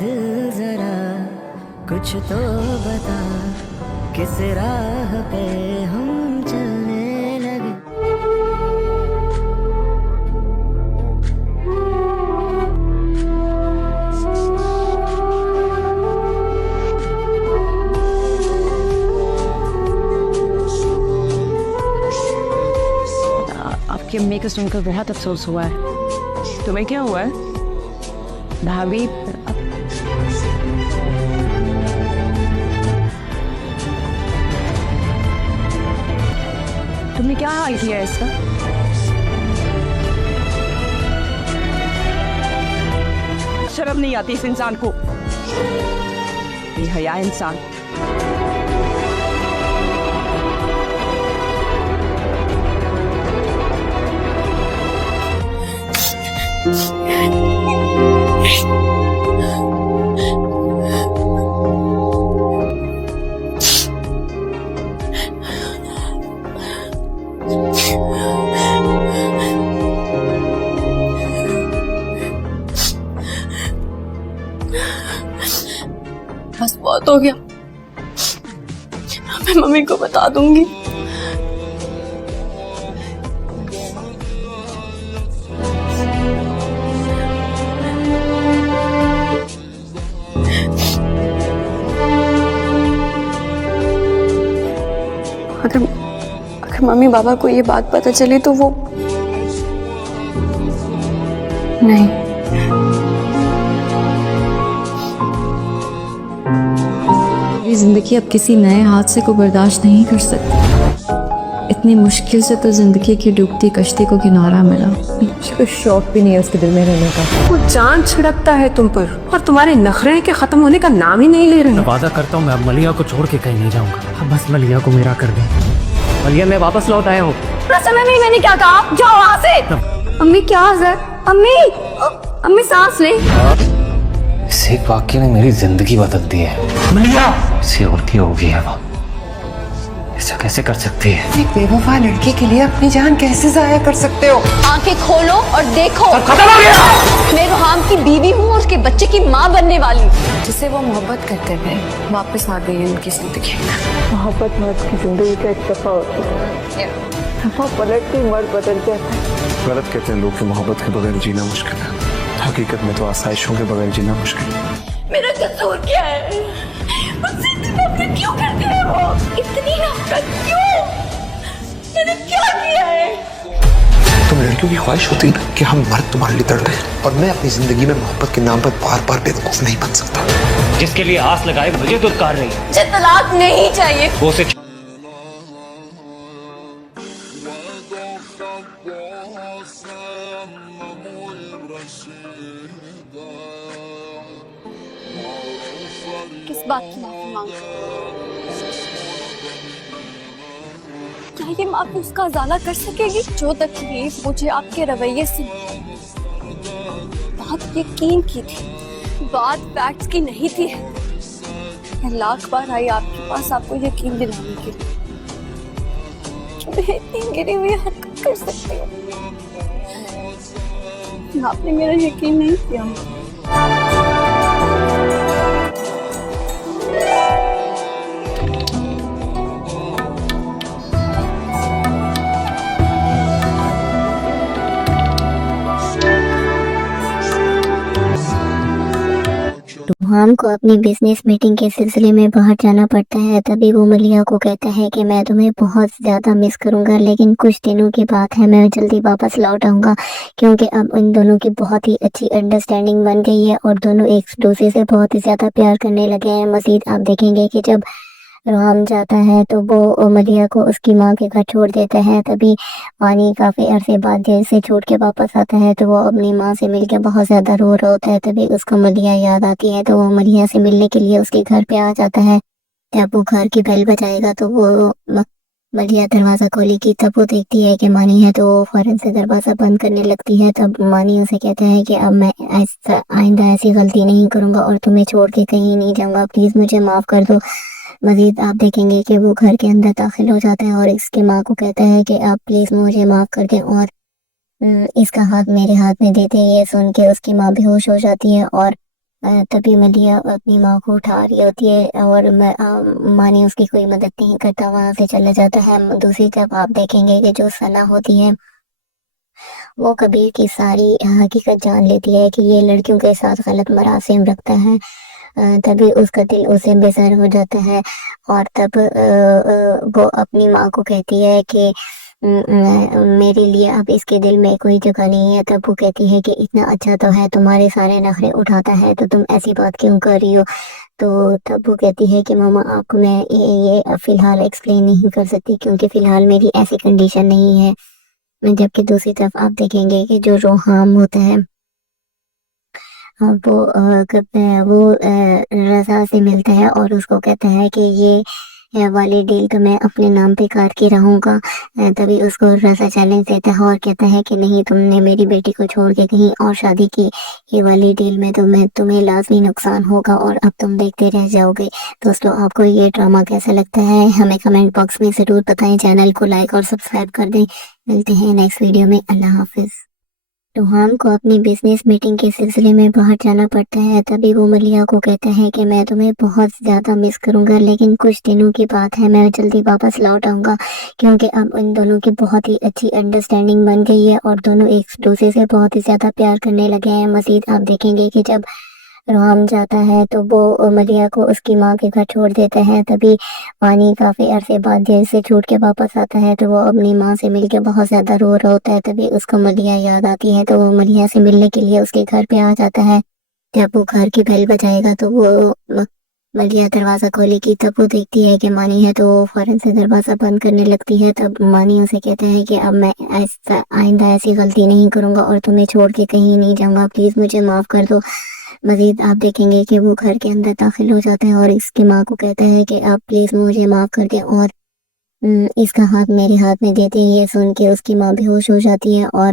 دل ذرا کچھ تو بتا کس راہ پہ ہم چلنے لگے. آپ کی امی کو سن کر بہت افسوس ہوا ہے. تمہیں کیا ہوا ہے بھابھی؟ تم نے کیا حال کیا ہے اس کا؟ شرم نہیں آتی اس انسان کو، یہ حیا انسان. بس بہت ہو گیا، میں ممی کو بتا دوں گی. اگر ممی بابا کو یہ بات پتہ چلی تو وہ نہیں. میری زندگی اب کسی نئے حادثے کو برداشت نہیں کر سکتی. اتنی مشکل سے تو زندگی کی ڈوبتی کشتی کو کنارہ ملا. مجھے کوئی شوق بھی نہیں ہے اس کے دل میں رہنے کا. وہ جان چھڑکتا ہے تم پر اور تمہارے نخرے کے ختم ہونے کا نام ہی نہیں لے رہے. وعدہ کرتا ہوں میں اب ملیہ کو چھوڑ کے کہیں نہیں جاؤں گا. اب بس ملیہ کو میرا کر دیں. ملیہ میں واپس لوٹ آیا ہوں. میں نے کیا کہا؟ جاؤ وہاں سے. امی کیا حضرت؟ امی سانس لیں. اس ایک واقعے نے میری زندگی بدل دی ہے. ملیہ کسی اور کی ہوگی ہے وہ. ایسا کیسے کر سکتی ہے؟ ایک بے وفا لڑکی کے لیے اپنی جان کیسے ضائع کر سکتے ہو؟ آنکھیں کھولو اور دیکھو، ختم ہو گیا. میں روحام کی بیوی ہوں اور اس کے بچے کی ماں بننے والی. جسے وہ محبت کرتے تھے واپس آ گئی ان کی زندگی. محبت مرد کی زندگی کا ایک دفعہ ہوتی ہے، دفعہ پلٹ کے مرد بدل جاتا ہے. غلط کہتے ہیں لوگ کہ محبت کے بغیر جینا مشکل ہے. حقیقت میں تو آسائشوں کے بغیر جینا مشکل ہے. میرا قصور کیا ہے؟ مجھ سے اتنی نفرت کیوں کرتے ہیں وہ؟ اتنی نفرت کیوں؟ میں نے کیا کیا ہے؟ تم لڑکیوں کی خواہش ہوتی نا کہ ہم مرد تمہارے لیے تڑپیں، اور میں اپنی زندگی میں محبت کے نام پر بار بار بے وقوف نہیں بن سکتا. جس کے لیے آس لگائے مجھے دلکار رہی ہے. مجھے طلاق نہیں چاہیے. وہ اسے کس بات کی معافی مانگو؟ کیا یہ معافی اس کا ازالہ کر سکے گی؟ جو تکلیف مجھے آپ کے رویے سے بہت یقین کی تھی، بات فیکٹس کی نہیں تھی. میں لاکھ بار آئی آپ کے پاس آپ کو یقین دلانے کے لیے کہ میں اتنی گری ہوئی حرکت کر سکتی ہوں. آپ نے میرا یقین نہیں کیا. روحام کو اپنی بزنس میٹنگ کے سلسلے میں باہر جانا پڑتا ہے. تبھی وہ ملیہ کو کہتا ہے کہ میں تمہیں بہت زیادہ مس کروں گا، لیکن کچھ دنوں کی بات ہے، میں جلدی واپس لوٹ آؤں گا، کیونکہ اب ان دونوں کی بہت ہی اچھی انڈرسٹینڈنگ بن گئی ہے اور دونوں ایک دوسرے سے بہت ہی زیادہ پیار کرنے لگے ہیں. مزید آپ دیکھیں گے کہ جب روحام جاتا ہے تو وہ ملیہ کو اس کی ماں کے گھر چھوڑ دیتا ہے. تبھی پانی کافی عرصے بعد جیل سے چھوٹ کے واپس آتا ہے تو وہ اپنی ماں سے مل کے بہت زیادہ رو رہا ہوتا ہے. تبھی اس کو ملیہ یاد آتی ہے تو وہ ملیہ سے ملنے کے لیے اس کے گھر پہ آ جاتا ہے. جب وہ گھر کی بیل بجائے گا تو وہ ملیہ دروازہ کھولے گی. تب وہ دیکھتی ہے کہ مانی ہے تو وہ فوراً سے دروازہ بند کرنے لگتی ہے. تب مانی اسے کہتا ہے کہ اب میں آئندہ ایسی غلطی نہیں کروں گا اور تمہیں چھوڑ کے کہیں نہیں جاؤں گا، پلیز مجھے معاف کر دو. مزید آپ دیکھیں گے کہ وہ گھر کے اندر داخل ہو جاتا ہے اور اس کے ماں کو کہتا ہے کہ آپ پلیز مجھے معاف کر دیں اور اس کا ہاتھ میرے ہاتھ میں دیتے ہی یہ سن کے اس کی ماں بے ہوش ہو جاتی ہے اور تبھی ملیحہ اپنی ماں کو اٹھا رہی ہوتی ہے اور ماں نے اس کی کوئی مدد نہیں کرتا، وہاں سے چلا جاتا ہے۔ دوسری طرف آپ دیکھیں گے کہ جو ثنا ہوتی ہے وہ کبیر کی ساری حقیقت جان لیتی ہے کہ یہ لڑکیوں کے ساتھ غلط مراسم رکھتا ہے۔ تبھی اس کا دل اسے بے ہو جاتا ہے اور تب وہ اپنی ماں کو کہتی ہے کہ میرے لیے اب اس کے دل میں کوئی جگہ نہیں ہے۔ تب وہ کہتی ہے کہ اتنا اچھا تو ہے، تمہارے سارے نخرے اٹھاتا ہے، تو تم ایسی بات کیوں کر رہی ہو؟ تو تب وہ کہتی ہے کہ ماما آپ کو میں یہ فی الحال ایکسپلین نہیں کر سکتی کیونکہ فی الحال میری ایسی کنڈیشن نہیں ہے۔ جبکہ دوسری طرف آپ دیکھیں گے کہ جو روحام ہوتا ہے وہ رضا سے ملتا ہے اور اس کو کہتا ہے کہ یہ والی ڈیل تو میں اپنے نام پہ کاٹ کے رہوں گا۔ تبھی اس کو رضا چیلنج دیتا ہے اور کہتا ہے کہ نہیں، تم نے میری بیٹی کو چھوڑ کے کہیں اور شادی کی، یہ والی ڈیل میں تمہیں لازمی نقصان ہوگا اور اب تم دیکھتے رہ جاؤ گے۔ دوستو آپ کو یہ ڈرامہ کیسا لگتا ہے ہمیں کمنٹ باکس میں ضرور بتائیں، چینل کو لائک اور سبسکرائب کر دیں۔ ملتے ہیں نیکسٹ ویڈیو میں، اللہ حافظ۔ روحام کو اپنی بزنس میٹنگ کے سلسلے میں باہر جانا پڑتا ہے، تبھی وہ ملیحہ کو کہتا ہے کہ میں تمہیں بہت زیادہ مس کروں گا، لیکن کچھ دنوں کی بات ہے، میں جلدی واپس لوٹ آؤں گا، کیونکہ اب ان دونوں کی بہت ہی اچھی انڈرسٹینڈنگ بن گئی ہے اور دونوں ایک دوسرے سے بہت ہی زیادہ پیار کرنے لگے ہیں۔ مزید آپ دیکھیں گے کہ جب روحام جاتا ہے تو وہ ملیحہ کو اس کی ماں کے گھر چھوڑ دیتا ہے، تبھی پانی کافی عرصے بعد جیل سے چھوٹ کے واپس آتا ہے تو وہ اپنی ماں سے مل کے بہت زیادہ رو رہا ہوتا ہے۔ تبھی اس کو ملیحہ یاد آتی ہے تو وہ ملیحہ سے ملنے کے لیے اس کے گھر پہ آ جاتا ہے۔ جب وہ گھر کی بیل بجائے گا تو وہ ملیحہ دروازہ کھولے گی، تب وہ دیکھتی ہے کہ مانی ہے تو وہ فوراً سے دروازہ بند کرنے لگتی ہے۔ تب مانی اسے کہتا ہے کہ اب میں آئندہ ایسی غلطی نہیں کروں گا اور تمہیں چھوڑ کے کہیں نہیں جاؤں گا، پلیز مجھے معاف کر دو۔ مزید آپ دیکھیں گے کہ وہ گھر کے اندر داخل ہو جاتا ہے اور اس کی ماں کو کہتا ہے کہ آپ پلیز مجھے معاف کر دیں، اور اس کا ہاتھ میرے ہاتھ میں دیتے ہی یہ سن کے اس کی ماں بے ہوش ہو جاتی ہے اور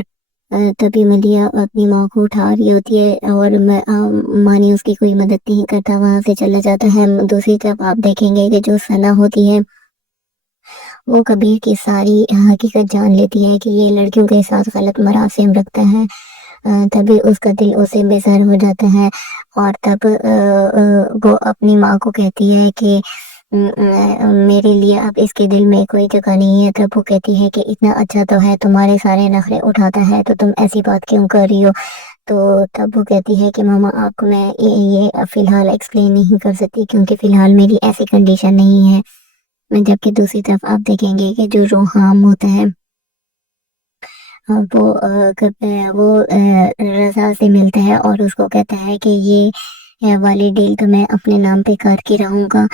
تبھی ملیحہ اپنی ماں کو اٹھا رہی ہوتی ہے اور مانی اس کی کوئی مدد نہیں کرتا، وہاں سے چلا جاتا ہے۔ دوسری طرف آپ دیکھیں گے کہ جو ثنا ہوتی ہے وہ کبیر کی ساری حقیقت جان لیتی ہے کہ یہ لڑکیوں کے ساتھ غلط مراسم رکھتا ہے۔ تبھی اس کا دل اسے بے ہو جاتا ہے اور تب وہ اپنی ماں کو کہتی ہے کہ میرے لیے اب اس کے دل میں کوئی جگہ نہیں ہے۔ تب وہ کہتی ہے کہ اتنا اچھا تو ہے، تمہارے سارے نخرے اٹھاتا ہے، تو تم ایسی بات کیوں کر رہی ہو؟ تو تب وہ کہتی ہے کہ ماما آپ کو میں یہ فی الحال ایکسپلین نہیں کر سکتی کیونکہ فی الحال میری ایسی کنڈیشن نہیں ہے۔ جبکہ دوسری طرف آپ دیکھیں گے کہ جو روحام ہوتا ہے وہ رضا سے ملتا ہے اور اس کو کہتا ہے کہ یہ والی ڈیل تو میں اپنے نام پہ کاٹ کے رہوں گا۔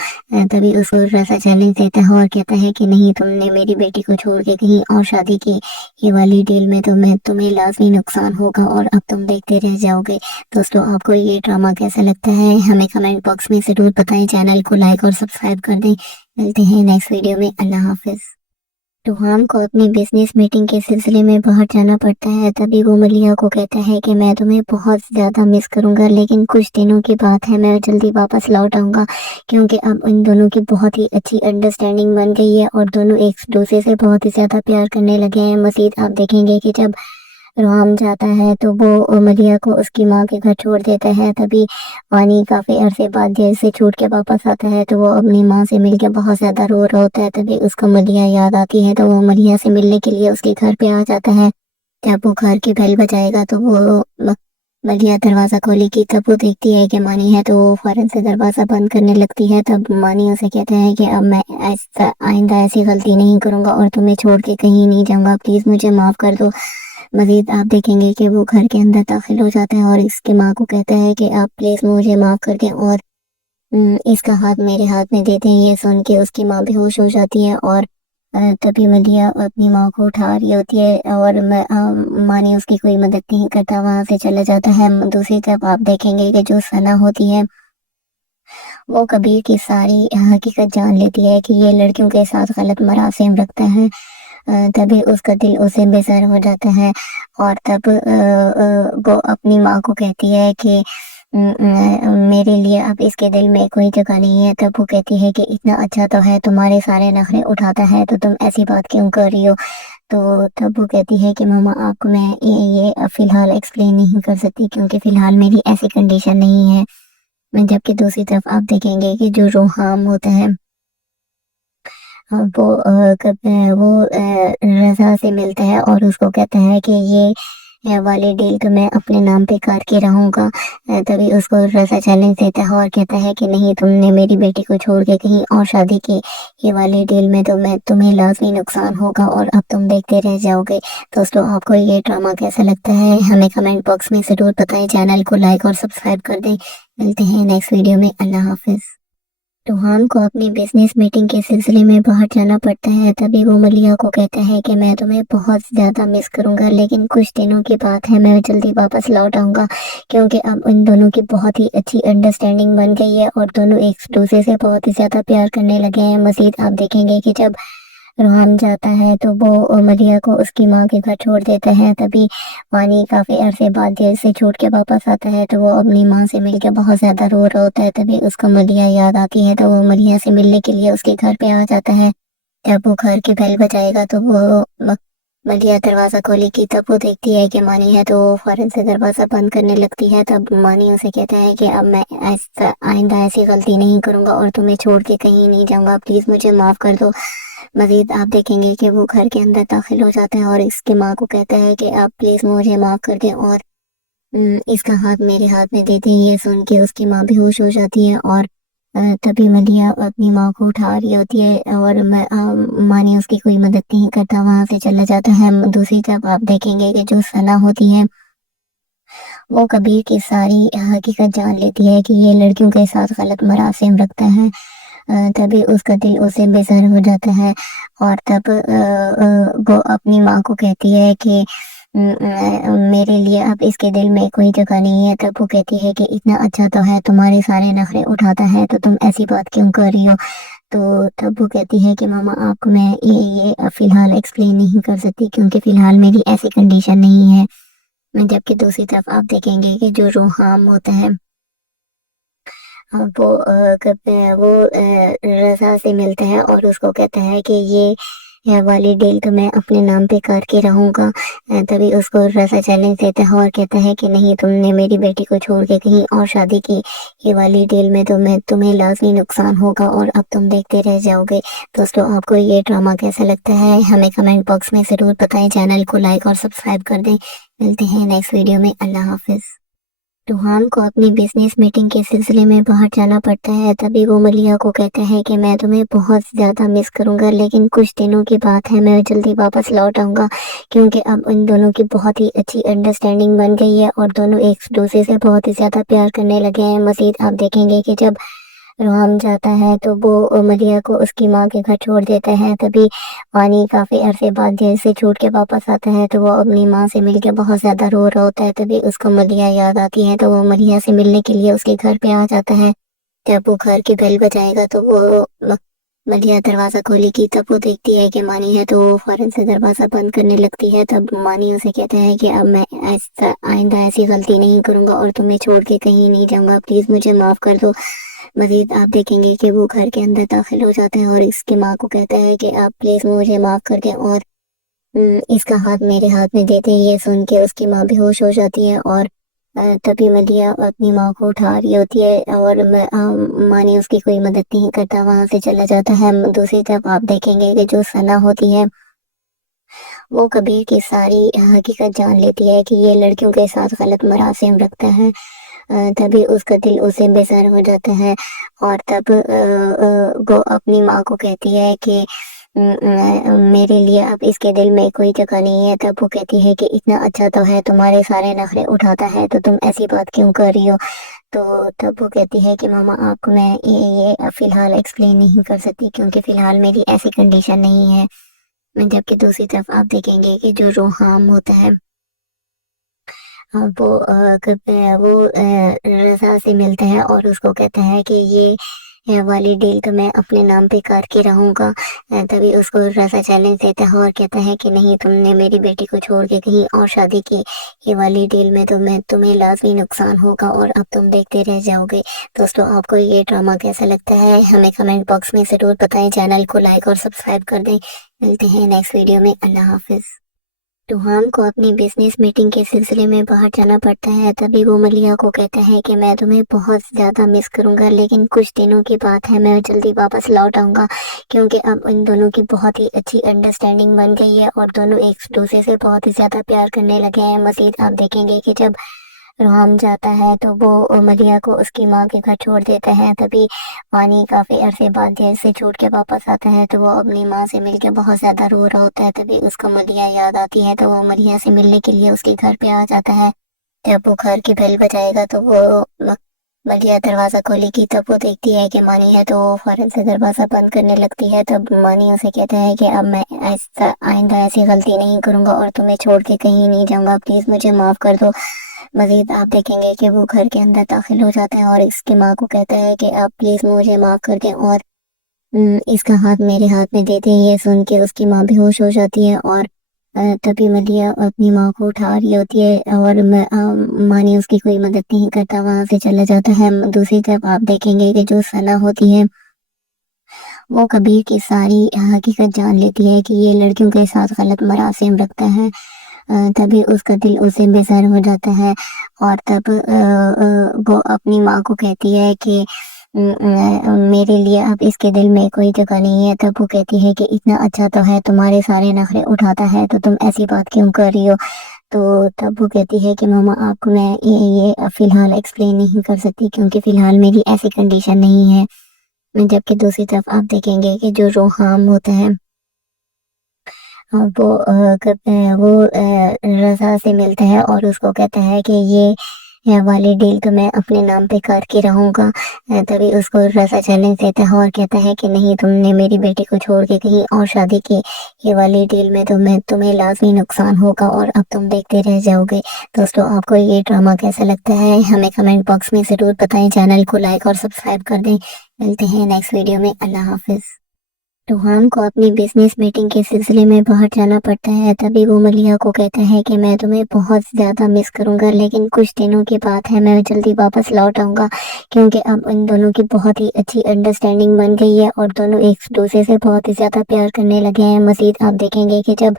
تبھی اس کو رضا چیلنج دیتا ہے اور کہتا ہے کہ نہیں، تم نے میری بیٹی کو چھوڑ کے کہیں اور شادی کی، یہ والی ڈیل میں تمہیں لازمی نقصان ہوگا اور اب تم دیکھتے رہ جاؤ گے۔ دوستو آپ کو یہ ڈرامہ کیسا لگتا ہے ہمیں کمنٹ باکس میں ضرور بتائیں، چینل کو لائک اور سبسکرائب کر دیں۔ ملتے ہیں نیکسٹ ویڈیو میں، اللہ حافظ۔ روحام کو اپنی بزنس میٹنگ کے سلسلے میں باہر جانا پڑتا ہے، تبھی وہ ملیحہ کو کہتا ہے کہ میں تمہیں بہت زیادہ مس کروں گا، لیکن کچھ دنوں کی بات ہے، میں جلدی واپس لوٹ آؤں گا، کیونکہ اب ان دونوں کی بہت ہی اچھی انڈرسٹینڈنگ بن گئی ہے اور دونوں ایک دوسرے سے بہت ہی زیادہ پیار کرنے لگے ہیں۔ مزید آپ دیکھیں گے کہ جب روحام جاتا ہے تو وہ ملیحہ کو اس کی ماں کے گھر چھوڑ دیتا ہے، تبھی پانی کافی عرصے بعد جیل سے چھوٹ کے واپس آتا ہے تو وہ اپنی ماں سے مل کے بہت زیادہ رو رہا ہوتا ہے۔ تبھی اس کو ملیحہ یاد آتی ہے تو وہ ملیحہ سے ملنے کے لیے اس کے گھر پہ آ جاتا ہے۔ جب وہ گھر کی بیل بجائے گا تو وہ ملیحہ دروازہ کھولے گی، تب وہ دیکھتی ہے کہ مانی ہے تو وہ فوراً سے دروازہ بند کرنے لگتی ہے۔ تب مانی اسے کہتا ہے کہ اب میں آئندہ ایسی غلطی نہیں کروں گا اور تمہیں چھوڑ کے کہیں نہیں جاؤں گا، پلیز مجھے معاف کر دو۔ مزید آپ دیکھیں گے کہ وہ گھر کے اندر داخل ہو جاتا ہے اور اس کی ماں کو کہتا ہے کہ آپ پلیز مجھے معاف کر دیں، اور اس کا ہاتھ میرے ہاتھ میں دیتے ہیں یہ سن کے اس کی ماں بے ہوش ہو جاتی ہے اور تبھی ملیحہ اپنی ماں کو اٹھا رہی ہوتی ہے اور مانی اس کی کوئی مدد نہیں کرتا، وہاں سے چلا جاتا ہے۔ دوسری طرف آپ دیکھیں گے کہ جو ثنا ہوتی ہے وہ کبیر کی ساری حقیقت جان لیتی ہے کہ یہ لڑکیوں کے ساتھ غلط مراسم رکھتا ہے۔ تبھی اس کا دل اسے بے ہو جاتا ہے اور تب وہ اپنی ماں کو کہتی ہے کہ میرے لیے اب اس کے دل میں کوئی جگہ نہیں ہے۔ تب وہ کہتی ہے کہ اتنا اچھا تو ہے، تمہارے سارے نخرے اٹھاتا ہے، تو تم ایسی بات کیوں کر رہی ہو؟ تو تب وہ کہتی ہے کہ ماما آپ کو میں یہ فی الحال ایکسپلین نہیں کر سکتی کیونکہ فی الحال میری ایسی کنڈیشن نہیں ہے. میں جبکہ دوسری طرف آپ دیکھیں گے کہ جو روحام ہوتا ہے وہ رضا سے ملتا ہے اور اس کو کہتا ہے کہ یہ والی ڈیل تو میں اپنے نام پہ کر کے رہوں گا. تبھی اس کو رضا چیلنج دیتا ہے اور کہتا ہے کہ نہیں تم نے میری بیٹی کو چھوڑ کے کہیں اور شادی کی, یہ والی ڈیل میں تو تمہیں لازمی نقصان ہوگا اور اب تم دیکھتے رہ جاؤ گے. دوستو آپ کو یہ ڈرامہ کیسا لگتا ہے ہمیں کمنٹ باکس میں ضرور بتائیں. چینل کو لائک اور سبسکرائب کر دیں. ملتے ہیں نیکسٹ ویڈیو میں. اللہ حافظ. روحان کو اپنی بزنس میٹنگ کے سلسلے میں باہر جانا پڑتا ہے. تبھی وہ ملیحہ کو کہتا ہے کہ میں تمہیں بہت زیادہ مس کروں گا لیکن کچھ دنوں کی بات ہے, میں جلدی واپس لوٹ آؤں گا کیونکہ اب ان دونوں کی بہت ہی اچھی انڈرسٹینڈنگ بن گئی ہے اور دونوں ایک دوسرے سے بہت ہی زیادہ پیار کرنے لگے ہیں. مزید آپ دیکھیں گے کہ جب روحان جاتا ہے تو وہ ملیحہ کو اس کی ماں کے گھر چھوڑ دیتا ہے. تبھی وانی کافی عرصے بعد جیل سے چھوٹ کے واپس آتا ہے تو وہ اپنی ماں سے مل کے بہت زیادہ رو رہا ہوتا ہے. تبھی اس کو ملیحہ یاد آتی ہے تو وہ ملیحہ سے ملنے کے لیے اس کے گھر پہ آ جاتا ہے. جب وہ گھر کی بیل بجائے گا تو وہ ملیحہ دروازہ کھولے گی. تب وہ دیکھتی ہے کہ مانی ہے تو وہ فوراً سے دروازہ بند کرنے لگتی ہے. تب مانی اسے کہتا ہے کہ اب میں آئندہ ایسی غلطی نہیں کروں گا اور تمہیں چھوڑ کے کہیں نہیں جاؤں گا, پلیز مجھے معاف کر دو. مزید آپ دیکھیں گے کہ وہ گھر کے اندر داخل ہو جاتا ہے اور اس کی ماں کو کہتا ہے کہ آپ پلیز مجھے معاف کر دیں اور اس کا ہاتھ میرے ہاتھ میں دے دیں. یہ سن کے اس کی ماں بے ہوش ہو جاتی ہے اور تبھی ملیحہ اپنی ماں کو اٹھا رہی ہوتی ہے اور مانی اس کی کوئی مدد نہیں کرتا, وہاں سے چلا جاتا ہے. دوسری طرف آپ دیکھیں گے کہ جو ثنا ہوتی ہے وہ کبیر کی ساری حقیقت جان لیتی ہے کہ یہ لڑکیوں کے ساتھ غلط مراسم رکھتا ہے. تبھی اس کا دل اسے بےسر ہو جاتا ہے اور تب وہ اپنی ماں کو کہتی ہے کہ میرے لیے اب اس کے دل میں کوئی جگہ نہیں ہے. تب وہ کہتی ہے کہ اتنا اچھا تو ہے, تمہارے سارے نخرے اٹھاتا ہے تو تم ایسی بات کیوں کر رہی ہو. تو تب وہ کہتی ہے کہ ماما آپ کو میں یہ فی الحال ایکسپلین نہیں کر سکتی کیونکہ فی الحال میری ایسی کنڈیشن نہیں ہے. جبکہ دوسری طرف آپ دیکھیں گے کہ جو روحام ہوتا ہے وہ رضا سے ملتا ہے اور اس کو کہتا ہے کہ یہ والی ڈیل تو میں اپنے نام پہ کر کے رہوں گا. تبھی اس کو رضا چیلنج دیتا ہے اور کہتا ہے کہ نہیں تم نے میری بیٹی کو چھوڑ کے کہیں اور شادی کی, یہ والی ڈیل میں تو تمہیں لازمی نقصان ہوگا اور اب تم دیکھتے رہ جاؤ گے. دوستو آپ کو یہ ڈرامہ کیسا لگتا ہے ہمیں کمنٹ باکس میں ضرور بتائیں. چینل کو لائک اور سبسکرائب کر دیں. ملتے ہیں نیکسٹ ویڈیو میں. اللہ حافظ. روحان کو اپنی بزنس میٹنگ کے سلسلے میں باہر جانا پڑتا ہے. تبھی وہ ملیحہ کو کہتا ہے کہ میں تمہیں بہت زیادہ مس کروں گا لیکن کچھ دنوں کی بات ہے, میں جلدی واپس لوٹ آؤں گا کیونکہ اب ان دونوں کی بہت ہی اچھی انڈرسٹینڈنگ بن گئی ہے اور دونوں ایک دوسرے سے بہت ہی زیادہ پیار کرنے لگے ہیں. مزید آپ دیکھیں گے کہ جب روحان جاتا ہے تو وہ ملیحہ کو اس کی ماں کے گھر چھوڑ دیتا ہے. تبھی وانی کافی عرصے بعد جیل سے چھوٹ کے واپس آتا ہے تو وہ اپنی ماں سے مل کے بہت زیادہ رو رہا ہوتا ہے. تبھی اس کو ملیحہ یاد آتی ہے تو وہ ملیحہ سے ملنے کے لیے اس کے گھر پہ آ جاتا ہے. جب وہ گھر کی بیل بجائے گا تو وہ ملیحہ دروازہ کھولے گی. تب وہ دیکھتی ہے کہ مانی ہے تو وہ فوراً سے دروازہ بند کرنے لگتی ہے. تب مانی اسے کہتا ہے کہ اب میں آئندہ ایسی غلطی نہیں کروں گا اور تمہیں چھوڑ کے کہیں نہیں جاؤں گا, پلیز مجھے معاف کر دو. مزید آپ دیکھیں گے کہ وہ گھر کے اندر داخل ہو جاتا ہے اور اس کی ماں کو کہتا ہے کہ آپ پلیز مجھے معاف کر دیں اور اس کا ہاتھ میرے ہاتھ میں دے دیں. یہ سن کے اس کی ماں بے ہوش ہو جاتی ہے اور تبھی ملیحہ اپنی ماں کو اٹھا رہی ہوتی ہے اور مانی اس کی کوئی مدد نہیں کرتا, وہاں سے چلا جاتا ہے. دوسری طرف آپ دیکھیں گے کہ جو ثنا ہوتی ہے وہ کبیر کی ساری حقیقت جان لیتی ہے کہ یہ لڑکیوں کے ساتھ غلط مراسم رکھتا ہے. تبھی اس کا دل اسے بےسر ہو جاتا ہے اور تب وہ اپنی ماں کو کہتی ہے کہ میرے لیے اب اس کے دل میں کوئی جگہ نہیں ہے. تب وہ کہتی ہے کہ اتنا اچھا تو ہے, تمہارے سارے نخرے اٹھاتا ہے تو تم ایسی بات کیوں کر رہی ہو. تو تب وہ کہتی ہے کہ ماما آپ کو میں یہ فی الحال ایکسپلین نہیں کر سکتی کیونکہ فی الحال میری ایسی کنڈیشن نہیں ہے. جبکہ دوسری طرف آپ دیکھیں گے کہ جو روحام ہوتا ہے وہ رضا سے ملتا ہے اور اس کو کہتا ہے کہ یہ ये वाली डील तो मैं अपने नाम पे करके रहूँगा। तभी उसको रज़ा चैलेंज देता है और कहता है कि नहीं, तुमने मेरी बेटी को छोड़ के कहीं और शादी की, ये वाली डील में तो मैं तुम्हें लाजमी नुकसान होगा और अब तुम देखते रह जाओगे। दोस्तों, आपको ये ड्रामा कैसा लगता है हमें कमेंट बॉक्स में ज़रूर बताएं। चैनल को लाइक और सब्सक्राइब कर दें। मिलते हैं नेक्स्ट वीडियो में। अल्लाह हाफिज़। रूहान को अपनी बिजनेस मीटिंग के सिलसिले में बाहर जाना पड़ता है। तभी वो मलिया को कहता है कि मैं तुम्हें बहुत ज़्यादा मिस करूंगा, लेकिन कुछ दिनों की बात है, मैं जल्दी वापस लौट आऊँगा, क्योंकि अब इन दोनों की बहुत ही अच्छी अंडरस्टैंडिंग बन गई है और दोनों एक दूसरे से बहुत ही ज़्यादा प्यार करने लगे हैं। मज़ीद आप देखेंगे कि जब रूहान जाता है तो वो मलिया को उसकी माँ के घर छोड़ देता है। तभी वानी काफ़ी अरसे बाद जेल से छूट के वापस आता है तो वो अपनी माँ से मिलके बहुत ज़्यादा रो रहा होता है। तभी उसको मलिया याद आती है तो वो मलिया से मिलने के लिए उसके घर पे आ जाता है। जब वो घर की बेल बजाएगा तो वो मलिया दरवाज़ा खोलेगी, तब वो देखती है कि मानी है तो वो फ़ौरन से दरवाज़ा बंद करने लगती है। तब मानी उसे कहता है कि अब मैं ऐसा आइंदा ऐसी गलती नहीं करूँगा और तुम्हें छोड़ के कहीं नहीं जाऊँगा, प्लीज़ मुझे माफ़ कर दो। मज़ीद आप देखेंगे कि वो घर के अंदर दाखिल हो जाता है और इसकी माँ को कहता है कि आप प्लीज़ मुझे माफ़ कर दें और इसका हाथ मेरे हाथ में दे दें। ये सुन के उसकी माँ बेहोश हो जाती है और तभी मलिया अपनी माँ को उठा रही होती है और मानी उसकी कोई मदद नहीं करता, वहाँ से चला जाता है। दूसरी तरफ आप देखेंगे कि जो सना होती है वो कबीर की सारी हकीकत जान लेती है कि ये लड़कियों के साथ गलत मरासिम रखता है। तभी उसका दिल उसे बेसर हो जाता है और तब वो अपनी माँ को कहती है कि मेरे लिए अब इसके दिल में कोई जगह नहीं है। तब वो कहती है कि इतना अच्छा तो है, तुम्हारे सारे नखरे उठाता है, तो तुम ऐसी बात क्यों कर रही हो। तो तब वो कहती है कि मामा, आपको मैं ये फ़िलहाल एक्सप्लेन नहीं कर सकती क्योंकि फ़िलहाल मेरी ऐसी कंडीशन नहीं है। जबकि दूसरी तरफ आप देखेंगे कि जो रोहाम होता है वो रज़ा से मिलता है और उसको कहता है कि ये वाली डील तो मैं अपने नाम पे करके रहूँगा। तभी उसको रज़ा चैलेंज देता है और कहता है कि नहीं, तुमने मेरी बेटी को छोड़ के कहीं और शादी की, ये वाली डील में तो मैं तुम्हें लाजमी नुकसान होगा और अब तुम देखते रह जाओगे। दोस्तों, आपको ये ड्रामा कैसा लगता है हमें कमेंट बॉक्स में ज़रूर बताएं। चैनल को लाइक और सब्सक्राइब कर दें। मिलते हैं नेक्स्ट वीडियो में। अल्लाह हाफिज़। रूहान को अपनी बिजनेस मीटिंग के सिलसिले में बाहर जाना पड़ता है। तभी वो मलिया को कहता है कि मैं तुम्हें बहुत ज़्यादा मिस करूंगा, लेकिन कुछ दिनों की बात है, मैं जल्दी वापस लौट आऊँगा, क्योंकि अब इन दोनों की बहुत ही अच्छी अंडरस्टैंडिंग बन गई है और दोनों एक दूसरे से बहुत ही ज़्यादा प्यार करने लगे हैं। मज़ीद आप देखेंगे कि जब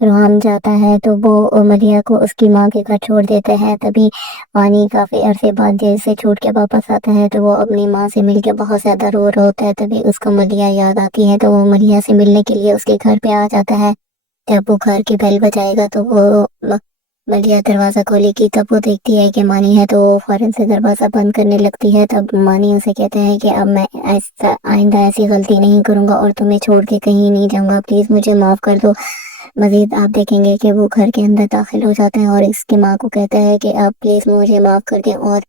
रूहान जाता है तो वो मलिया को उसकी माँ के घर छोड़ देता है। तभी वानी काफ़ी अरसे बाद जेल से छूट के वापस आता है तो वो अपनी माँ से मिलके बहुत ज़्यादा रो रहा होता है। तभी उसको मलिया याद आती है तो वो मलिया से मिलने के लिए उसके घर पे आ जाता है। जब वो घर की बेल बजाएगा तो वो मलिया दरवाज़ा खोलेगी, तब वो देखती है कि मानी है तो वो फ़ौरन से दरवाज़ा बंद करने लगती है। तब मानी उसे कहता है कि अब मैं ऐसा आइंदा ऐसी गलती नहीं करूँगा और तुम्हें छोड़ के कहीं नहीं जाऊँगा, प्लीज़ मुझे माफ़ कर दो। मज़ीद आप देखेंगे कि वो घर के अंदर दाखिल हो जाता है और इसकी माँ को कहता है कि आप प्लीज़ मुझे माफ़ कर दें और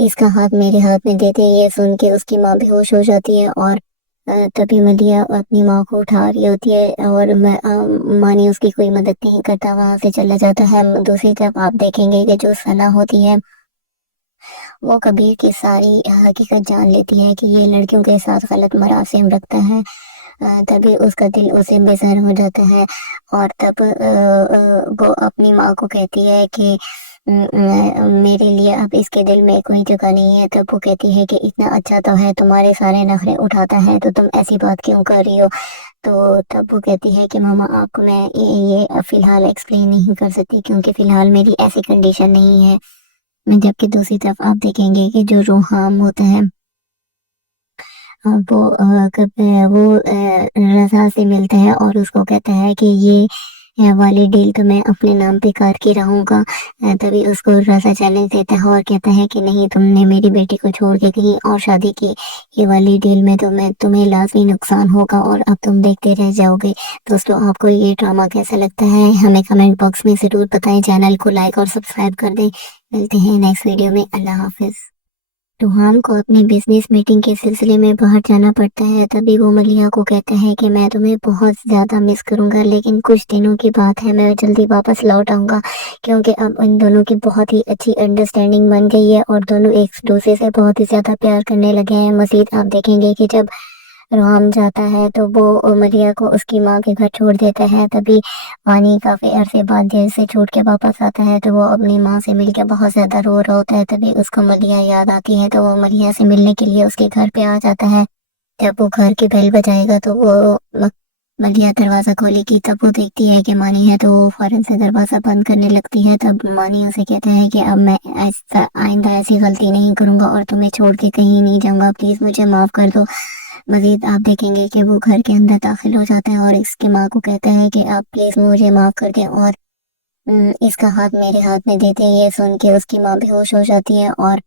इसका हाथ मेरे हाथ में दे दें। ये सुन के उसकी माँ बेहोश हो जाती है और तभी मलिया अपनी माँ को उठा रही होती है और मानी उसकी कोई मदद नहीं करता, वहाँ से चला जाता है। दूसरी तरफ आप देखेंगे कि जो सना होती है वो कबीर की सारी हकीकत जान लेती है कि ये लड़कियों के साथ गलत मरासिम रखता है। तभी उसका दिल उसे बेसर हो जाता है और तब वो अपनी माँ को कहती है कि मेरे लिए अब इसके दिल में कोई जगह नहीं है। तब वो कहती है कि इतना अच्छा तो है, तुम्हारे सारे नखरे उठाता है, तो तुम ऐसी बात क्यों कर रही हो। तो तब वो कहती है कि मामा, आपको मैं ये फ़िलहाल एक्सप्लेन नहीं कर सकती क्योंकि फ़िलहाल मेरी ऐसी कंडीशन नहीं है। जबकि दूसरी तरफ आप देखेंगे कि जो रोहाम होता है वो रज़ा से मिलता है और उसको कहता है कि ये वाली डील तो मैं अपने नाम पे करके रहूँगा। तभी उसको रज़ा चैलेंज देता है और कहता है कि नहीं, तुमने मेरी बेटी को छोड़ के कहीं और शादी की, ये वाली डील में तो मैं तुम्हें लाजमी नुकसान होगा और अब तुम देखते रह जाओगे। दोस्तों, आपको ये ड्रामा कैसा लगता है हमें कमेंट बॉक्स में ज़रूर बताएं। चैनल को लाइक और सब्सक्राइब कर दें। मिलते हैं नेक्स्ट वीडियो में। अल्लाह हाफिज़। रूहान को अपनी बिजनेस मीटिंग के सिलसिले में बाहर जाना पड़ता है। तभी वो मलिया को कहता है कि मैं तुम्हें बहुत ज़्यादा मिस करूंगा, लेकिन कुछ दिनों की बात है, मैं जल्दी वापस लौट आऊँगा, क्योंकि अब इन दोनों की बहुत ही अच्छी अंडरस्टैंडिंग बन गई है और दोनों एक दूसरे से बहुत ही ज़्यादा प्यार करने लगे हैं। मज़ीद आप देखेंगे कि जब रूहान जाता है तो वो मलिया को उसकी माँ के घर छोड़ देता है। तभी वानी काफ़ी अरसे बाद जेल से छूट के वापस आता है तो वो अपनी माँ से मिलकर बहुत ज़्यादा रो रहा होता है। तभी उसको मलिया याद आती है तो वो मलिया से मिलने के लिए उसके घर पे आ जाता है। जब वो घर की बेल बजाएगा तो वो मलिया दरवाज़ा खोलेगी, तब वो देखती है कि मानी है तो वो फौरन से दरवाज़ा बंद करने लगती है। तब मानी उसे कहता है कि अब मैं ऐसा आइंदा ऐसी गलती नहीं करूँगा और तुम्हें छोड़ के कहीं नहीं जाऊँगा, प्लीज़ मुझे माफ़ कर दो। मज़ीद आप देखेंगे कि वो घर के अंदर दाखिल हो जाता है और इसकी माँ को कहता है कि आप प्लीज़ मुझे माफ़ कर दें और इसका हाथ मेरे हाथ में देते हैं। ये सुन के उसकी माँ बेहोश हो जाती है और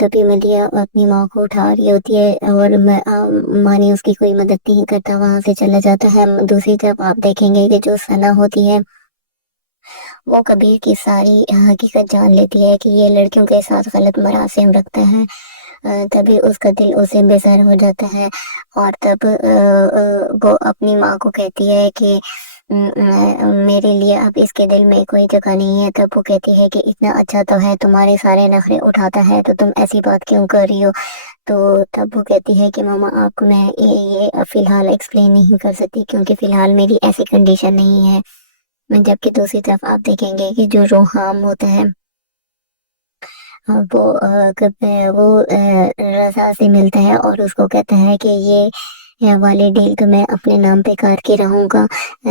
तभी मलिया अपनी माँ को उठा रही होती है और मानी उसकी कोई मदद नहीं करता, वहाँ से चला जाता है। दूसरी तरफ आप देखेंगे कि जो सना होती है वो कबीर की सारी हकीकत जान लेती है कि ये लड़कियों के साथ गलत मरासिम रखता है। तभी उसका दिल उसे बेजार हो जाता है और तब वो अपनी माँ को कहती है कि मेरे लिए अब इसके दिल में कोई जगह नहीं है। तब वो कहती है कि इतना अच्छा तो है, तुम्हारे सारे नखरे उठाता है, तो तुम ऐसी बात क्यों कर रही हो। तो तब वो कहती है कि मामा आपको मैं ये फ़िलहाल एक्सप्लेन नहीं कर सकती, क्योंकि फ़िलहाल मेरी ऐसी कंडीशन नहीं है। जबकि दूसरी तरफ आप देखेंगे कि जो रोहाम होता है वो रज़ा से मिलता है और उसको कहता है कि ये वाली डील तो मैं अपने नाम पे करके रहूँगा।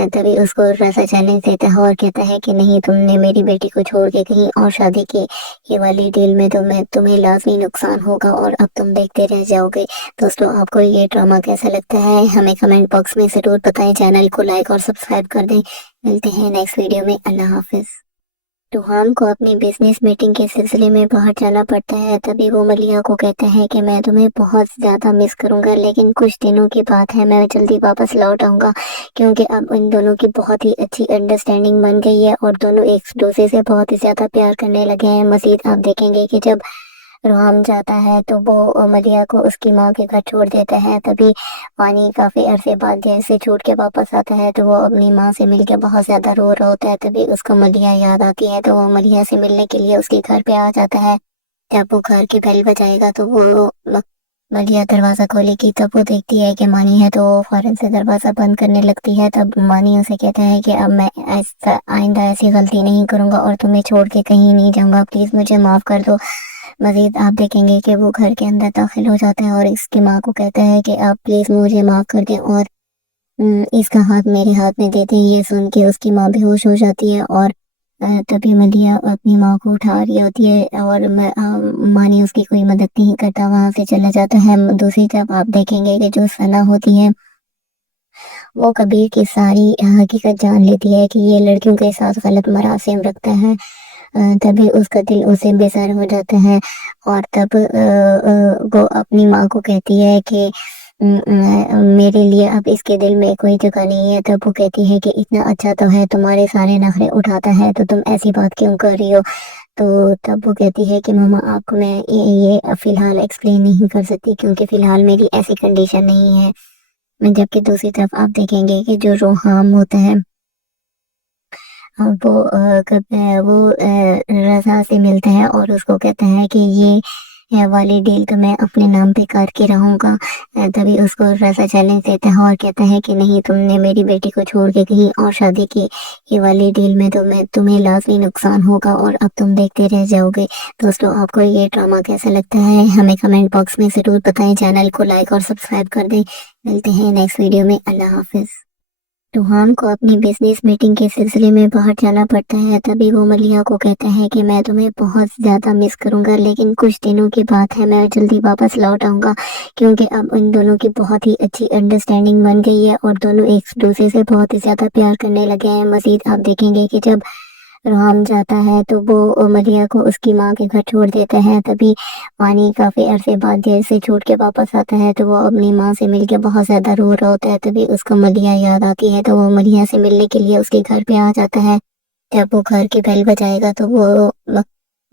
तभी उसको रज़ा चैलेंज देता है और कहता है कि नहीं, तुमने मेरी बेटी को छोड़ के कहीं और शादी की, ये वाली डील में तो मैं तुम्हें लाजमी नुकसान होगा और अब तुम देखते रह जाओगे। दोस्तों, आपको ये ड्रामा कैसा लगता है हमें कमेंट बॉक्स में ज़रूर बताएं। चैनल को लाइक और सब्सक्राइब कर दें। मिलते हैं नेक्स्ट वीडियो में। अल्लाह हाफिज़। रूहान को अपनी बिजनेस मीटिंग के सिलसिले में बाहर जाना पड़ता है। तभी वो मलिया को कहता है कि मैं तुम्हें बहुत ज़्यादा मिस करूंगा, लेकिन कुछ दिनों की बात है, मैं जल्दी वापस लौट आऊँगा, क्योंकि अब इन दोनों की बहुत ही अच्छी अंडरस्टैंडिंग बन गई है और दोनों एक दूसरे से बहुत ही ज़्यादा प्यार करने लगे हैं। मज़ीद आप देखेंगे कि जब रूहान जाता है तो वो मलिया को उसकी माँ के घर छोड़ देता है। तभी वानी काफ़ी अरसे बाद जेल से छूट के वापस आता है तो वो अपनी माँ से मिलकर बहुत ज़्यादा रो रहा होता है। तभी उसको मलिया याद आती है तो वो मलिया से मिलने के लिए उसके घर पे आ जाता है। जब वो घर की बेल बजाएगा तो वो मलिया दरवाज़ा खोलेगी, तब वो देखती है कि मानी है तो वो फौरन से दरवाज़ा बंद करने लगती है। तब मानी उसे कहता है कि अब मैं ऐसा आइंदा ऐसी गलती नहीं करूँगा और तुम्हें छोड़ के कहीं नहीं जाऊँगा, प्लीज़ मुझे माफ़ कर दो। मज़ीद आप देखेंगे कि वो घर के अंदर दाखिल हो जाता है और इसकी माँ को कहता है कि आप प्लीज़ मुझे माफ़ कर दें और इसका हाथ मेरे हाथ में देते हैं। ये सुन के उसकी माँ बेहोश हो जाती है और तभी मलिया अपनी माँ को उठा रही होती है और मानी उसकी कोई मदद नहीं करता, वहाँ से चला जाता है। दूसरी तरफ आप देखेंगे कि जो सना होती है वो कबीर की सारी हकीकत जान लेती है कि ये लड़कियों के साथ गलत मरासिम रखता है। तभी उसका दिल उसे बेजार हो जाता है और तब वो अपनी माँ को कहती है कि मेरे लिए अब इसके दिल में कोई जगह नहीं है। तब वो कहती है कि इतना अच्छा तो है, तुम्हारे सारे नखरे उठाता है, तो तुम ऐसी बात क्यों कर रही हो। तो तब वो कहती है कि मामा आपको मैं ये फ़िलहाल एक्सप्लेन नहीं कर सकती, क्योंकि फ़िलहाल मेरी ऐसी कंडीशन नहीं है। जबकि दूसरी तरफ आप देखेंगे कि जो रोहाम होता है वो रज़ा से मिलता है और उसको कहता है कि ये वाली डील तो मैं अपने नाम पे करके रहूँगा। तभी उसको रज़ा चैलेंज देता है और कहता है कि नहीं, तुमने मेरी बेटी को छोड़ के कहीं और शादी की, ये वाली डील में तो मैं तुम्हें लाजमी नुकसान होगा और अब तुम देखते रह जाओगे। दोस्तों, आपको ये ड्रामा कैसा लगता है हमें कमेंट बॉक्स में ज़रूर बताएं। चैनल को लाइक और सब्सक्राइब कर दें। मिलते हैं नेक्स्ट वीडियो में। अल्लाह हाफिज़। रूहान को अपनी बिजनेस मीटिंग के सिलसिले में बाहर जाना पड़ता है। तभी वो मलिया को कहता है कि मैं तुम्हें बहुत ज़्यादा मिस करूंगा, लेकिन कुछ दिनों की बात है, मैं जल्दी वापस लौट आऊँगा, क्योंकि अब इन दोनों की बहुत ही अच्छी अंडरस्टैंडिंग बन गई है और दोनों एक दूसरे से बहुत ही ज़्यादा प्यार करने लगे हैं। मज़ीद आप देखेंगे कि जब रूहान जाता है तो वो मलिया को उसकी माँ के घर छोड़ देता है। तभी वानी काफ़ी अरसे बाद जेल से छूट के वापस आता है तो वो अपनी माँ से मिलकर बहुत ज़्यादा रो रहा होता है। तभी उसको मलिया याद आती है तो वो मलिया से मिलने के लिए उसके घर पे आ जाता है। जब वो घर की बेल बजाएगा तो वो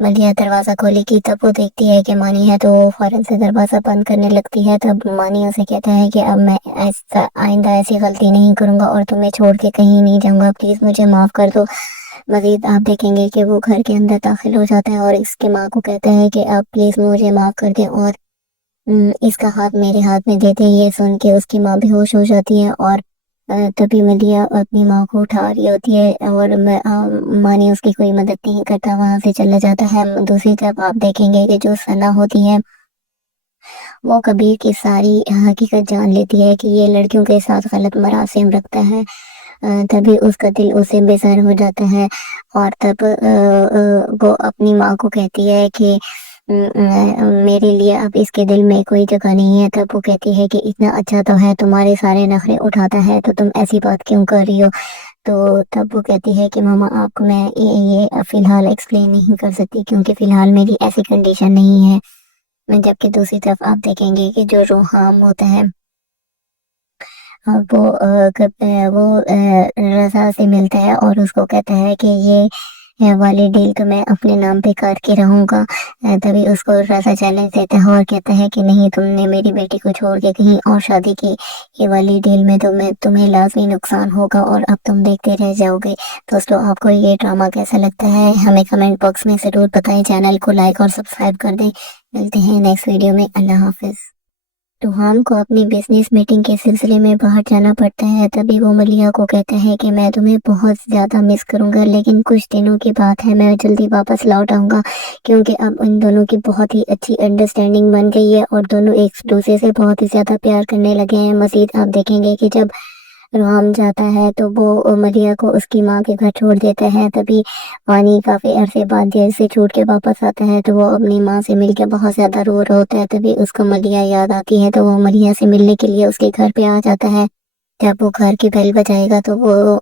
मलिया दरवाजा खोलेगी तब वो देखती है कि मानी है, तो वो फौरन से दरवाजा बंद करने लगती है। तब मानी उसे कहता है कि अब मैं ऐसा आइंदा ऐसी गलती नहीं करूंगा और तुम्हें छोड़ के कहीं नहीं जाऊंगा, प्लीज मुझे माफ कर दो। मजीद आप देखेंगे कि वो घर के अंदर दाखिल हो जाता है और इसके माँ को कहता है कि आप प्लीज मुझे माफ कर दें, और इसका हाथ मेरे हाथ में देते ही ये सुन के उसकी माँ बेहोश हो जाती है। और तभी मलिया अपनी माँ को उठा रही होती है और मानी उसकी कोई मदद नहीं करता, वहां से चला जाता है। दूसरी तरफ आप देखेंगे कि जो सना होती है वो कबीर की सारी हकीकत जान लेती है कि ये लड़कियों के साथ गलत मरासिम रखता है। तभी उसका दिल उसे बेसर हो जाता है और तब वो अपनी माँ को कहती है कि मेरे लिए अब इसके दिल में कोई जगह नहीं है। तब वो कहती है कि इतना अच्छा तो है, तुम्हारे सारे नखरे उठाता है, तो तुम ऐसी बात क्यों कर रही हो। तो तब वो कहती है कि मामा आपको मैं ये फिलहाल एक्सप्लेन नहीं कर सकती क्योंकि फिलहाल मेरी ऐसी कंडीशन नहीं है। जबकि दूसरी तरफ आप देखेंगे कि जो रूहाम होता है वो रज़ा से मिलता है और उसको कहता है कि ये वाली डील तो मैं अपने नाम पे करके रहूँगा। तभी उसको रज़ा चैलेंज देता है और कहता है कि नहीं, तुमने मेरी बेटी को छोड़ के कहीं और शादी की, ये वाली डील में तुम्हें लाजमी नुकसान होगा और अब तुम देखते रह जाओगे। दोस्तों, आपको ये ड्रामा कैसा लगता है हमें कमेंट बॉक्स में ज़रूर बताएं। चैनल को लाइक और सब्सक्राइब कर दें। मिलते हैं नेक्स्ट वीडियो में। अल्लाह हाफिज़। रूहान को अपनी बिजनेस मीटिंग के सिलसिले में बाहर जाना पड़ता है। तभी वो मलिया को कहता है कि मैं तुम्हें बहुत ज़्यादा मिस करूंगा, लेकिन कुछ दिनों की बात है, मैं जल्दी वापस लौट आऊँगा क्योंकि अब उन दोनों की बहुत ही अच्छी अंडरस्टैंडिंग बन गई है और दोनों एक दूसरे से बहुत ही ज़्यादा प्यार करने लगे हैं। मज़ीद आप देखेंगे कि जब रूहाम जाता है तो वो मलिया को उसकी माँ के घर छोड़ देता है। तभी वानी काफ़ी अरसे बाद जेल से छूट के वापस आता है तो वो अपनी माँ से मिलकर बहुत ज़्यादा रो रहा होता है। तभी उसको मलिया याद आती है तो वो मलिया से मिलने के लिए उसके घर पे आ जाता है। जब वो घर की बेल बजाएगा तो वो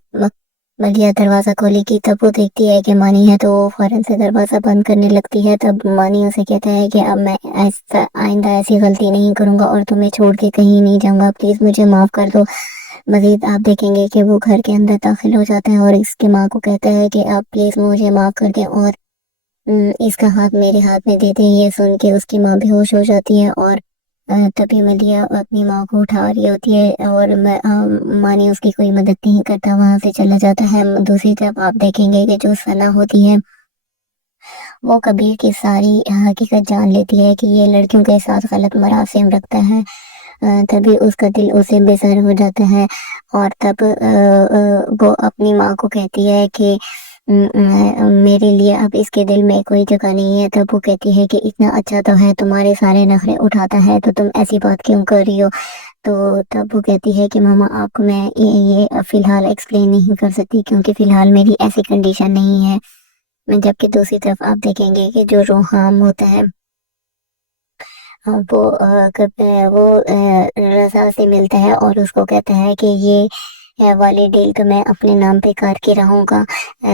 मलिया दरवाज़ा खोलेगी तब वो देखती है कि मानी है, तो वो फौरन से दरवाज़ा बंद करने लगती है। तब मानी उसे कहता है कि अब मैं ऐसा आइंदा ऐसी गलती नहीं करूँगा और तुम्हें छोड़ के कहीं नहीं जाऊँगा, प्लीज़ मुझे माफ़ कर दो। मजीद आप देखेंगे कि वो घर के अंदर दाखिल हो जाता है और इसकी माँ को कहता है कि आप प्लीज मुझे माफ कर दें, और इसका हाथ मेरे हाथ में देते ही ये सुन के उसकी माँ बेहोश हो जाती है। और तभी मलिया अपनी माँ को उठा रही होती है और मानी उसकी कोई मदद नहीं करता, वहां से चला जाता है। दूसरी तरफ आप देखेंगे कि जो सना होती है वो कबीर की सारी हकीकत जान लेती है कि ये लड़कियों के साथ गलत मरासिम रखता है। तभी उसका दिल उसे बेसर हो जाता है और तब वो अपनी माँ को कहती है कि मेरे लिए अब इसके दिल में कोई जगह नहीं है। तब वो कहती है कि इतना अच्छा तो है, तुम्हारे सारे नखरे उठाता है, तो तुम ऐसी बात क्यों कर रही हो। तो तब वो कहती है कि मामा आपको मैं ये फिलहाल एक्सप्लेन नहीं कर सकती क्योंकि फिलहाल मेरी ऐसी कंडीशन नहीं है। जबकि दूसरी तरफ आप देखेंगे कि जो रूहाम होता है वो रज़ा से मिलता है और उसको कहता है कि ये वाली डील तो मैं अपने नाम पे करके रहूँगा।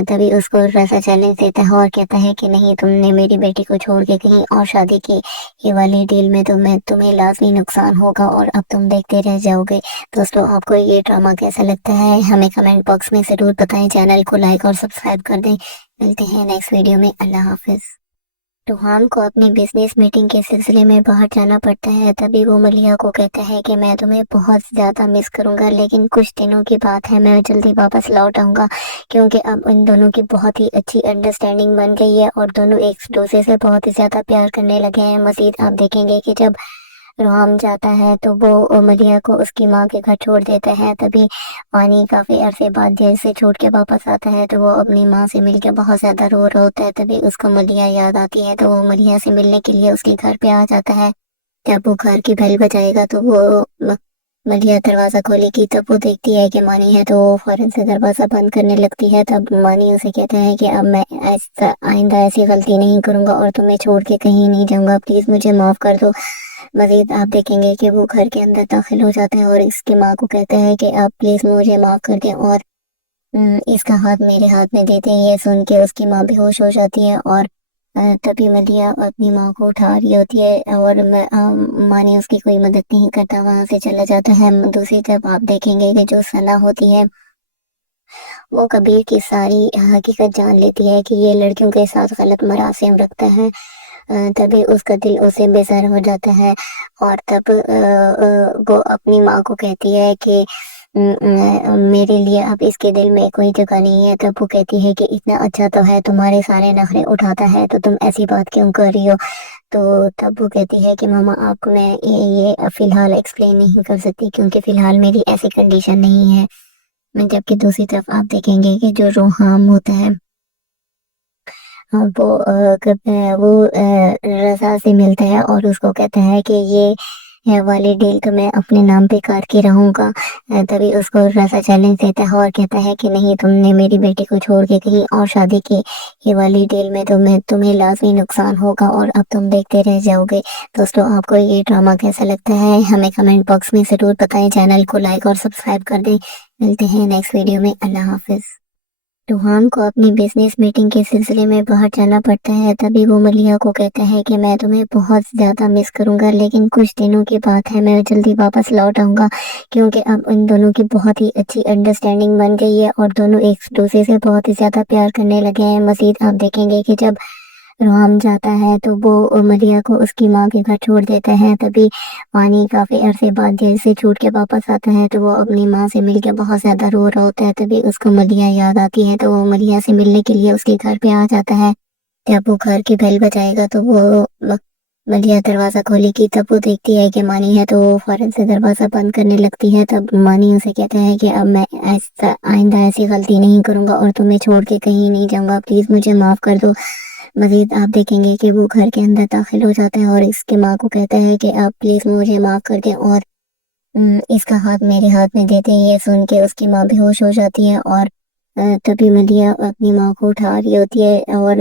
तभी उसको रज़ा चैलेंज देता है और कहता है कि नहीं, तुमने मेरी बेटी को छोड़ के कहीं और शादी की, ये वाली डील में तुम्हें लाजमी नुकसान होगा और अब तुम देखते रह जाओगे। दोस्तों, आपको ये ड्रामा कैसा लगता है हमें कमेंट बॉक्स में ज़रूर बताएं। चैनल को लाइक और सब्सक्राइब कर दें। मिलते हैं नेक्स्ट वीडियो में। अल्लाह हाफिज़। रूहान को अपनी बिजनेस मीटिंग के सिलसिले में बाहर जाना पड़ता है। तभी वो मलिया को कहता है कि मैं तुम्हें बहुत ज़्यादा मिस करूंगा, लेकिन कुछ दिनों की बात है, मैं जल्दी वापस लौट आऊँगा क्योंकि अब इन दोनों की बहुत ही अच्छी अंडरस्टैंडिंग बन गई है और दोनों एक दूसरे से बहुत ही ज़्यादा प्यार करने लगे हैं। मज़ीद आप देखेंगे कि जब रूहाम जाता है तो वो मलिया को उसकी माँ के घर छोड़ देता है। तभी वानी काफ़ी अरसे बाद जेल से छूट के वापस आता है तो वो अपनी माँ से मिलकर बहुत ज़्यादा रो रहा होता है। तभी उसको मलिया याद आती है तो वो मलिया से मिलने के लिए उसके घर पे आ जाता है। जब वो घर की बेल बजाएगा तो वो मलिया दरवाज़ा खोलेगी तब वो देखती है कि मानी है, तो वो फौरन से दरवाज़ा बंद करने लगती है। तब मानी उसे कहता है कि अब मैं ऐसा आइंदा ऐसी गलती नहीं करूँगा और तुम्हें छोड़ के कहीं नहीं जाऊँगा, प्लीज़ मुझे माफ़ कर दो। मजीद आप देखेंगे कि वो घर के अंदर दाखिल हो जाता है और इसकी माँ को कहता है कि आप प्लीज़ मुझे माफ़ कर दें, और इसका हाथ मेरे हाथ में देते ही ये सुन के उसकी माँ बेहोश हो जाती है। और तभी मलिया अपनी माँ को उठा रही होती है और मानी उसकी कोई मदद नहीं करता, वहां से चला जाता है। दूसरी तरफ आप देखेंगे कि जो सना होती है وہ کبیر کی ساری حقیقت جان لیتی ہے کہ یہ لڑکیوں کے ساتھ غلط مراسم رکھتا ہے، تبھی اس کا دل اسے بیزار ہو جاتا ہے، اور تب وہ اپنی ماں کو کہتی ہے کہ میرے لیے اب اس کے دل میں کوئی جگہ نہیں ہے۔ تب وہ کہتی ہے کہ اتنا اچھا تو ہے، تمہارے سارے نخرے اٹھاتا ہے، تو تم ایسی بات کیوں کر رہی ہو؟ تو تب وہ کہتی ہے کہ ماما آپ کو میں یہ فی الحال ایکسپلین نہیں کر سکتی، کیونکہ فی الحال میری ایسی کنڈیشن نہیں ہے۔ جبکہ دوسری طرف آپ دیکھیں گے کہ جو روحام ہوتا ہے وہ رضا سے ملتا ہے اور اس کو کہتا ہے کہ یہ والی ڈیل تو میں اپنے نام پہ کاٹ کے رہوں گا۔ تبھی اس کو رضا چیلنج دیتا ہے اور کہتا ہے کہ نہیں، تم نے میری بیٹی کو چھوڑ کے کہیں اور شادی کی، یہ والی ڈیل میں تمہیں لازمی نقصان ہوگا اور اب تم دیکھتے رہ جاؤ گے۔ دوستو آپ کو یہ ڈرامہ کیسا لگتا ہے ہمیں کمنٹ باکس میں ضرور بتائیں، چینل کو لائک اور سبسکرائب کر دیں۔ ملتے ہیں نیکسٹ ویڈیو میں، اللہ حافظ۔ روحان کو اپنی بزنس میٹنگ کے سلسلے میں باہر جانا پڑتا ہے، تبھی وہ ملیحہ کو کہتا ہے کہ میں تمہیں بہت زیادہ مس کروں گا، لیکن کچھ دنوں کی بات ہے، میں جلدی واپس لوٹ آؤں گا، کیونکہ اب ان دونوں کی بہت ہی اچھی انڈرسٹینڈنگ بن گئی ہے اور دونوں ایک دوسرے سے بہت ہی زیادہ پیار کرنے لگے ہیں۔ مزید آپ دیکھیں گے کہ جب روحان جاتا ہے تو وہ ملیحہ کو اس کی ماں کے گھر چھوڑ دیتا ہے، تبھی وانی کافی عرصے بعد جیل سے چھوٹ کے واپس آتا ہے تو وہ اپنی ماں سے مل کے بہت زیادہ رو رہا ہوتا ہے۔ تبھی اس کو ملیحہ یاد آتی ہے تو وہ ملیحہ سے ملنے کے لیے اس کے گھر پہ آ جاتا ہے۔ جب وہ گھر کی بیل بجائے گا تو وہ ملیحہ دروازہ کھولے گی، تب وہ دیکھتی ہے کہ مانی ہے تو وہ فوراً سے دروازہ بند کرنے لگتی ہے۔ تب مانی اسے کہتا ہے کہ اب میں آئندہ ایسی غلطی نہیں کروں گا اور تمہیں چھوڑ کے کہیں نہیں جاؤں گا، پلیز مجھے معاف کر دو۔ مزید آپ دیکھیں گے کہ وہ گھر کے اندر داخل ہو جاتا ہے اور اس کے ماں کو کہتا ہے کہ آپ پلیز مجھے معاف کر دیں، اور اس کا ہاتھ میرے ہاتھ میں دیتے ہیں۔ یہ سن کے اس کی ماں بے ہوش ہو جاتی ہے اور تبھی ملیحہ اپنی ماں کو اٹھا رہی ہوتی ہے اور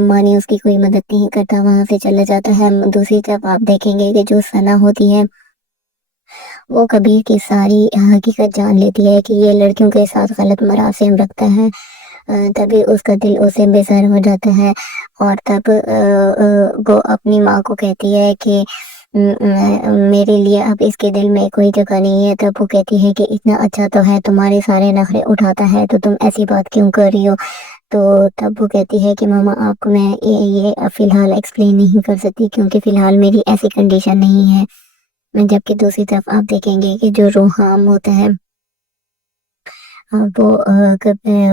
مانی اس کی کوئی مدد نہیں کرتا، وہاں سے چلا جاتا ہے۔ دوسری طرف آپ دیکھیں گے کہ جو ثنا ہوتی ہے وہ کبیر کی ساری حقیقت جان لیتی ہے کہ یہ لڑکیوں کے ساتھ غلط مراسم رکھتا ہے، تبھی اس کا دل اسے بیزار ہو جاتا ہے، اور تب وہ اپنی ماں کو کہتی ہے کہ میرے لیے اب اس کے دل میں کوئی جگہ نہیں ہے۔ تب وہ کہتی ہے کہ اتنا اچھا تو ہے، تمہارے سارے نخرے اٹھاتا ہے، تو تم ایسی بات کیوں کر رہی ہو؟ تو تب وہ کہتی ہے کہ ماما آپ کو میں یہ فی الحال ایکسپلین نہیں کر سکتی، کیونکہ فی الحال میری ایسی کنڈیشن نہیں ہے۔ جبکہ دوسری طرف آپ دیکھیں گے کہ جو روحام ہوتا ہے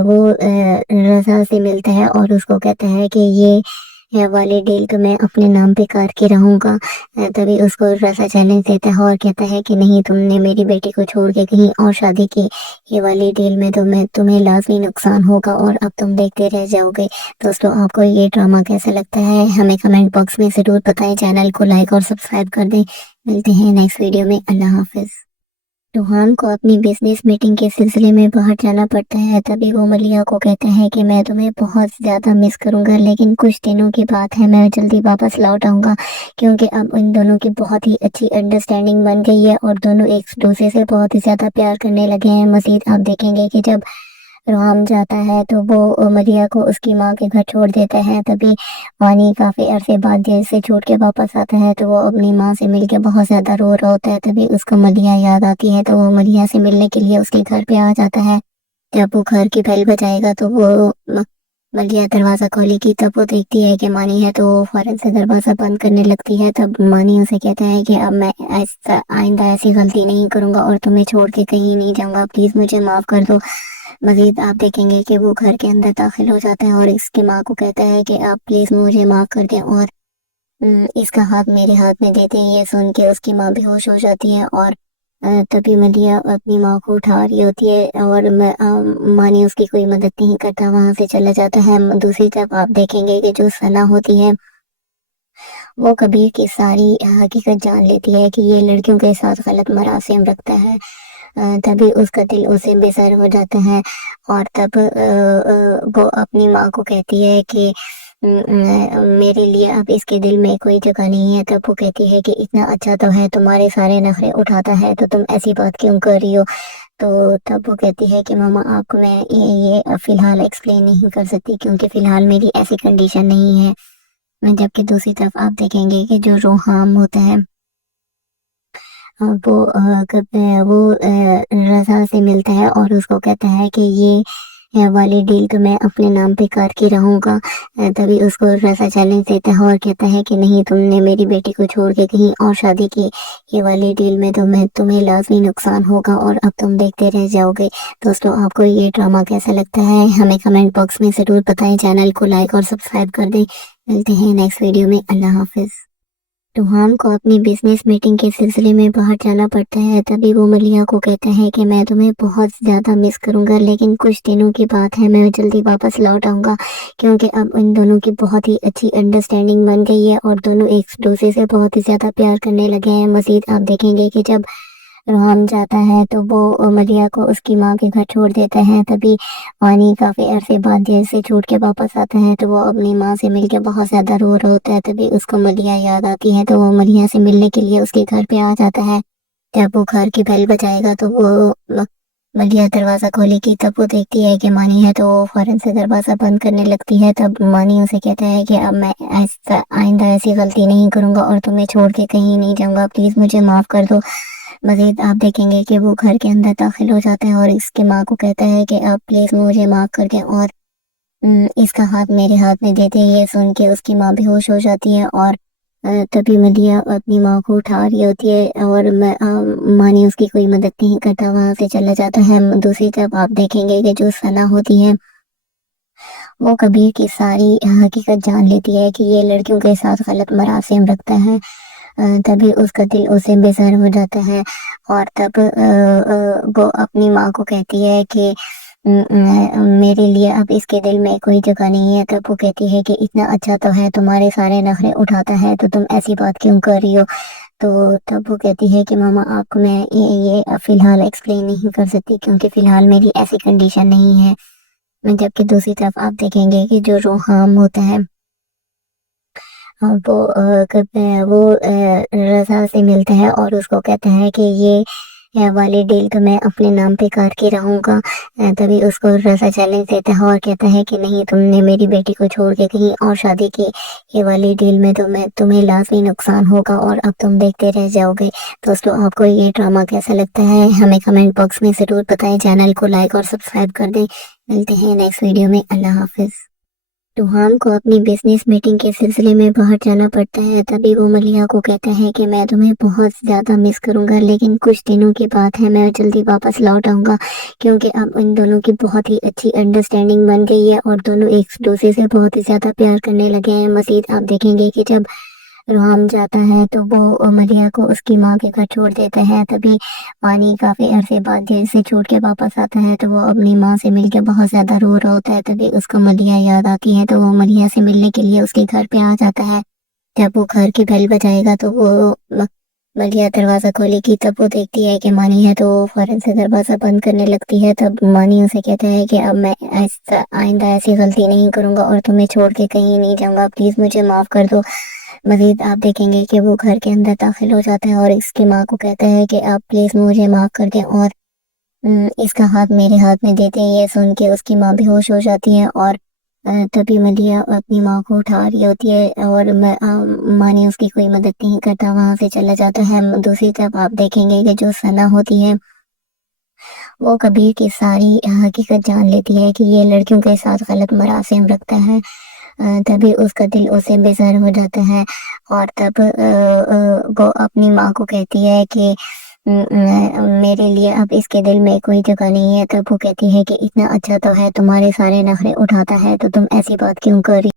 وہ رضا سے ملتا ہے اور اس کو کہتا ہے کہ یہ والی ڈیل تو میں اپنے نام پہ کاٹ کے رہوں گا۔ تبھی اس کو رضا چیلنج دیتا ہے اور کہتا ہے کہ نہیں، تم نے میری بیٹی کو چھوڑ کے کہیں اور شادی کی، یہ والی ڈیل میں تمہیں لازمی نقصان ہوگا اور اب تم دیکھتے رہ جاؤ گے۔ دوستو آپ کو یہ ڈرامہ کیسا لگتا ہے ہمیں کمنٹ باکس میں ضرور بتائیں، چینل کو لائک اور سبسکرائب کر دیں۔ ملتے ہیں نیکسٹ ویڈیو میں، اللہ حافظ۔ روحان کو اپنی بزنس میٹنگ کے سلسلے میں باہر جانا پڑتا ہے، تبھی وہ ملیحہ کو کہتا ہے کہ میں تمہیں بہت زیادہ مس کروں گا، لیکن کچھ دنوں کی بات ہے، میں جلدی واپس لوٹ آؤں گا، کیونکہ اب ان دونوں کی بہت ہی اچھی انڈرسٹینڈنگ بن گئی ہے اور دونوں ایک دوسرے سے بہت ہی زیادہ پیار کرنے لگے ہیں۔ مزید آپ دیکھیں گے کہ جب روحان جاتا ہے تو وہ ملیحہ کو اس کی ماں کے گھر چھوڑ دیتا ہے، تبھی وانی کافی عرصے بعد جیل سے چھوٹ کے واپس آتا ہے تو وہ اپنی ماں سے مل کے بہت زیادہ رو رہا ہوتا ہے۔ تبھی اس کو ملیحہ یاد آتی ہے تو وہ ملیحہ سے ملنے کے لیے اس کے گھر پہ آ جاتا ہے۔ جب وہ گھر کی بیل بجائے گا تو وہ ملیحہ دروازہ کھولے گی، تب وہ دیکھتی ہے کہ مانی ہے تو وہ فوراً سے دروازہ بند کرنے لگتی ہے۔ تب مانی اسے کہتا ہے کہ اب میں آئندہ ایسی غلطی نہیں کروں گا اور تمہیں چھوڑ کے کہیں نہیں جاؤں گا، پلیز مجھے معاف کر دو۔ مزید آپ دیکھیں گے کہ وہ گھر کے اندر داخل ہو جاتا ہے اور اس کی ماں کو کہتا ہے کہ آپ پلیز مجھے معاف کر دیں، اور اس کا ہاتھ میرے ہاتھ میں دیتے ہیں۔ یہ سن کے اس کی ماں بے ہوش ہو جاتی ہے اور تبھی ملیحہ اپنی ماں کو اٹھا رہی ہوتی ہے اور مانی اس کی کوئی مدد نہیں کرتا، وہاں سے چلا جاتا ہے۔ دوسری طرف آپ دیکھیں گے کہ جو ثنا ہوتی ہے وہ کبیر کی ساری حقیقت جان لیتی ہے کہ یہ لڑکیوں کے ساتھ غلط مراسم رکھتا ہے، تبھی اس کا دل اسے بیزار ہو جاتا ہے، اور تب وہ اپنی ماں کو کہتی ہے کہ میرے لیے اب اس کے دل میں کوئی جگہ نہیں ہے۔ تب وہ کہتی ہے کہ اتنا اچھا تو ہے، تمہارے سارے نخرے اٹھاتا ہے، تو تم ایسی بات کیوں کر رہی ہو؟ تو تب وہ کہتی ہے کہ ماما آپ کو میں یہ فی الحال ایکسپلین نہیں کر سکتی، کیونکہ فی الحال میری ایسی کنڈیشن نہیں ہے۔ جبکہ دوسری طرف آپ دیکھیں گے کہ جو روحام ہوتا ہے वो रज़ा से मिलता है और उसको कहता है कि ये वाली डील तो मैं अपने नाम पे करके रहूँगा। तभी उसको रज़ा चैलेंज देता है और कहता है कि नहीं, तुमने मेरी बेटी को छोड़ के कहीं और शादी की, ये वाली डील में तो मैं तुम्हें लाजमी नुकसान होगा और अब तुम देखते रह जाओगे। दोस्तों, आपको ये ड्रामा कैसा लगता है हमें कमेंट बॉक्स में ज़रूर बताएं। चैनल को लाइक और सब्सक्राइब कर दें। मिलते हैं नेक्स्ट वीडियो में। अल्लाह हाफिज़। रूहान को अपनी बिजनेस मीटिंग के सिलसिले में बाहर जाना पड़ता है। तभी वो मलिया को कहता है कि मैं तुम्हें बहुत ज़्यादा मिस करूंगा, लेकिन कुछ दिनों की बात है, मैं जल्दी वापस लौट आऊँगा, क्योंकि अब इन दोनों की बहुत ही अच्छी अंडरस्टैंडिंग बन गई है और दोनों एक दूसरे से बहुत ही ज़्यादा प्यार करने लगे हैं। मज़ीद आप देखेंगे कि जब रूहान जाता है तो वो मलिया को उसकी माँ के घर छोड़ देता है। तभी वानी काफ़ी अरसे बाद जेल से छूट के वापस आता है तो वो अपनी माँ से मिलके बहुत ज़्यादा रो रहा होता है। तभी उसको मलिया याद आती है तो वो मलिया से मिलने के लिए उसके घर पे आ जाता है। जब वो घर की बेल बजाएगा तो वो मलिया दरवाज़ा खोलेगी, तब वो देखती है कि मानी है तो वो फ़ौरन से दरवाज़ा बंद करने लगती है। तब मानी उसे कहता है कि अब मैं आइंदा ऐसी गलती नहीं करूँगा और तुम्हें छोड़ के कहीं नहीं जाऊँगा, प्लीज़ मुझे माफ़ कर दो। मज़ीद आप देखेंगे कि वो घर के अंदर दाखिल हो जाता है और इसके माँ को कहता है कि आप प्लीज़ मुझे माफ़ कर दें और इसका हाथ मेरे हाथ में देते। ये सुन के उसकी माँ बेहोश हो जाती है और तभी मलिया अपनी माँ को उठा रही होती है और मानी उसकी कोई मदद नहीं करता, वहाँ से चला जाता है। दूसरी तरफ आप देखेंगे कि जो सना होती है वो कबीर की सारी हकीकत जान लेती है कि ये लड़कियों के साथ गलत मरासिम रखता है। तभी उसका दिल उसे बेजार हो जाता है और तब वो अपनी माँ को कहती है कि मेरे लिए अब इसके दिल में कोई जगह नहीं है। तब वो कहती है कि इतना अच्छा तो है, तुम्हारे सारे नखरे उठाता है, तो तुम ऐसी बात क्यों कर रही हो। तो तब वो कहती है कि मामा, आपको मैं ये फ़िलहाल एक्सप्लेन नहीं कर सकती, क्योंकि फ़िलहाल मेरी ऐसी कंडीशन नहीं है। जबकि दूसरी तरफ आप देखेंगे कि जो रूहान होता है वो रज़ा से मिलता है और उसको कहता है कि ये वाली डील तो मैं अपने नाम पे करके रहूँगा। तभी उसको रज़ा चैलेंज देता है और कहता है कि नहीं, तुमने मेरी बेटी को छोड़ के कहीं और शादी की, ये वाली डील में तो मैं तुम्हें लाजमी नुकसान होगा और अब तुम देखते रह जाओगे। दोस्तों, आपको ये ड्रामा कैसा लगता है हमें कमेंट बॉक्स में ज़रूर बताएं। चैनल को लाइक और सब्सक्राइब कर दें। मिलते हैं नेक्स्ट वीडियो में। अल्लाह हाफिज़। रूहान को अपनी बिजनेस मीटिंग के सिलसिले में बाहर जाना पड़ता है। तभी वो मलिया को कहता है कि मैं तुम्हें बहुत ज़्यादा मिस करूंगा, लेकिन कुछ दिनों की बात है, मैं जल्दी वापस लौट आऊँगा, क्योंकि अब इन दोनों की बहुत ही अच्छी अंडरस्टैंडिंग बन गई है और दोनों एक दूसरे से बहुत ही ज़्यादा प्यार करने लगे हैं। मज़ीद आप देखेंगे कि जब रूहान जाता है तो वो मलिया को उसकी माँ के घर छोड़ देता है। तभी वानी काफ़ी अरसे बाद जेल से छूट के वापस आता है तो वो अपनी माँ से मिलके बहुत ज़्यादा रो रहा होता है। तभी उसको मलिया याद आती है तो वो मलिया से मिलने के लिए उसके घर पे आ जाता है। जब वो घर की बेल बजाएगा तो वो मलिया दरवाज़ा खोलेगी, तब वो देखती है कि मानी है तो वो फ़ौरन से दरवाज़ा बंद करने लगती है। तब मानी उसे कहता है कि अब मैं आइंदा ऐसी गलती नहीं करूँगा और तुम्हें छोड़ के कहीं नहीं जाऊँगा, प्लीज़ मुझे माफ़ कर दो। मज़ीद आप देखेंगे कि वो घर के अंदर दाखिल हो जाता है और इसकी माँ को कहता है कि आप प्लीज़ मुझे माफ़ कर दें और इसका हाथ मेरे हाथ में देते हैं। ये सुन के उसकी माँ बेहोश हो जाती है और तभी मलिया अपनी माँ को उठा रही होती है और मानी उसकी कोई मदद नहीं करता, वहाँ से चला जाता है। दूसरी तरफ आप देखेंगे कि जो सना होती है वो कबीर की सारी हकीकत जान लेती है कि ये लड़कियों के साथ गलत मरासिम रखता है। तभी उसका दिल उसे बेजार हो जाता है और तब वो अपनी माँ को कहती है कि मेरे लिए अब इसके दिल में कोई जगह नहीं है। तब वो कहती है कि इतना अच्छा तो है, तुम्हारे सारे नखरे उठाता है, तो तुम ऐसी बात क्यों कर रही